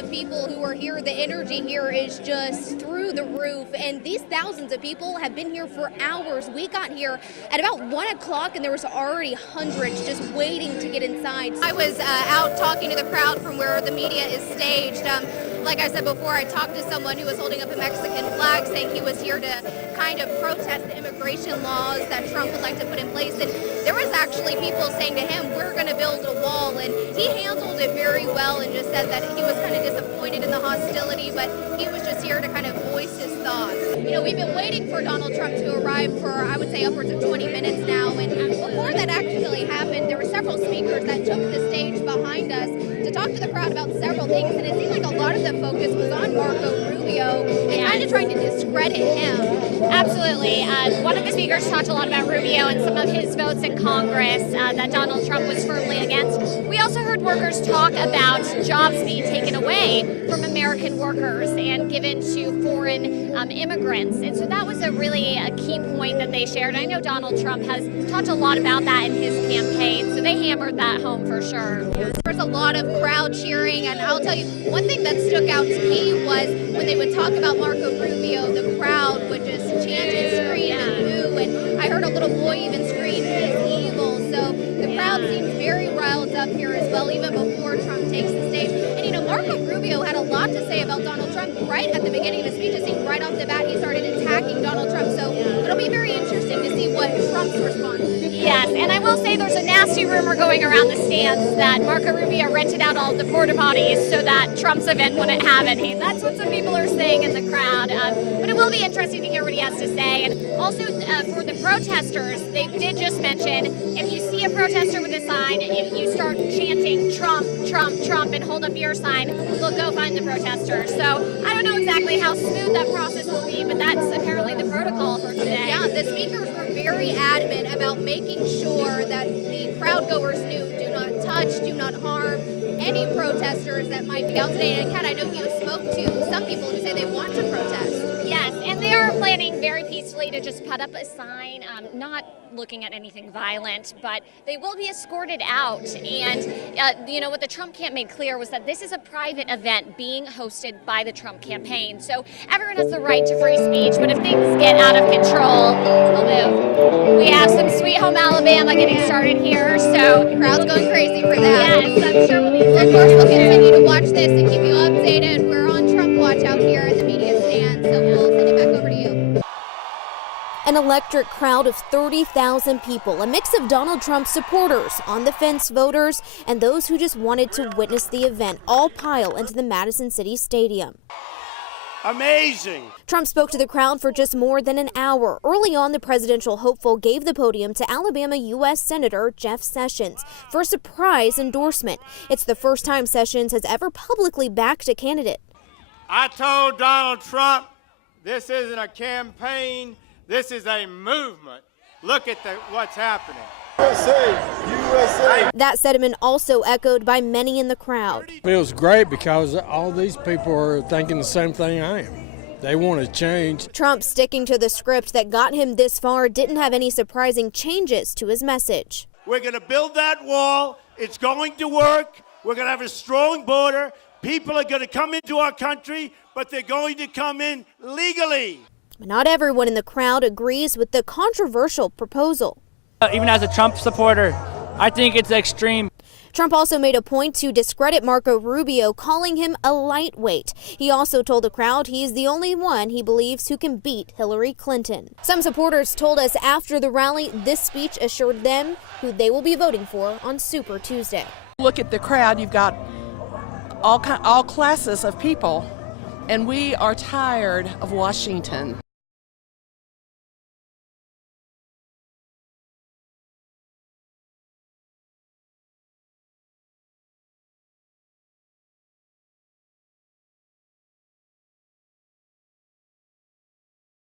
of people who are here. The energy here is just through the roof, and these thousands of people have been here for hours. We got here at about 1 o'clock, and there was already hundreds just waiting to get inside. I was out talking to the crowd from where the media is staged. Like I said before, I talked to someone who was holding up a Mexican flag saying he was here to kind of protest the immigration laws that Trump would like to put in place. And there was actually people saying to him, we're going to build a wall. And he handled it very well and just said that he was kind of disappointed in the hostility, but he was just here to kind of voice his thoughts. You know, we've been waiting for Donald Trump to arrive for, I would say, upwards of 20 minutes now. And before that actually happened, there were several speakers that took the stage behind us to talk to the crowd about several things. And it seemed like a lot of the focus was on Marco Rubio and kind of trying to discredit him. Absolutely. One of the speakers talked a lot about Rubio and some of his votes in Congress that Donald Trump was firmly against. We also heard workers talk about jobs being taken away from American workers and given to foreign immigrants. And so that was a key point that they shared. I know Donald Trump has talked a lot about that in his campaign, so they hammered that home for sure. There's a lot of crowd cheering, and I'll tell you, one thing that stuck out to me was when they would talk about Marco Rubio, the crowd would just chant and scream and boo, and I heard a little boy even scream, he's evil. So the crowd seems very riled up here as well, even before Trump takes the stage. And you know, Marco Rubio had a lot to say about Donald Trump right at the beginning of his speech. It seemed right off the bat he started attacking Donald Trump, so it'll be very interesting to see what Trump's response is. Yes, and I will say there's a nasty rumor going around the stands that Marco Rubio rented out all the porta potties so that Trump's event wouldn't have any. That's what some people are saying in the crowd. But it will be interesting to hear what he has to say. And also for the protesters, they did just mention if you see a protester with a sign, if you start chanting Trump, Trump, Trump, and hold up your sign, they'll go find the protester. So I don't know exactly how smooth that process will be, but that's apparently the protocol for today. Yeah, the speakers were very adamant about making sure that the crowd goers knew, do not touch, do not harm any protesters that might be out today. And Kat, I know you spoke to some people who say they want to protest. Yes, and they are planning very peacefully to just put up a sign, not looking at anything violent, but they will be escorted out. And, you know, what the Trump camp made clear was that this is a private event being hosted by the Trump campaign. So everyone has the right to free speech, but if things get out of control, they'll move. We have some Sweet Home Alabama getting started here, so The crowd's going crazy for that. yes, I'm sure we'll be. Of course, we'll continue to watch this and keep you updated. We're on Trump watch out here at the media stand, so we'll send it back over to you. An electric crowd of 30,000 people, a mix of Donald Trump's supporters, on-the-fence voters, and those who just wanted to witness the event, all pile into the Madison City Stadium. Amazing. Trump spoke to the crowd for just more than an hour. Early on, the presidential hopeful gave the podium to Alabama U.S. Senator Jeff Sessions for a surprise endorsement. It's the first time Sessions has ever publicly backed a candidate. I told Donald Trump, this isn't a campaign, this is a movement. Look at what's happening. USA. That sentiment also echoed by many in the crowd. It feels great because all these people are thinking the same thing I am. They want to change. Trump, sticking to the script that got him this far, didn't have any surprising changes to his message. We're going to build that wall. It's going to work. We're going to have a strong border. People are going to come into our country, but they're going to come in legally. Not everyone in the crowd agrees with the controversial proposal. Even as a Trump supporter, I think it's extreme. Trump also made a point to discredit Marco Rubio, calling him a lightweight. He also told the crowd he's the only one he believes who can beat Hillary Clinton. Some supporters told us after the rally this speech assured them who they will be voting for on Super Tuesday. Look at the crowd. You've got all classes of people, and we are tired of Washington.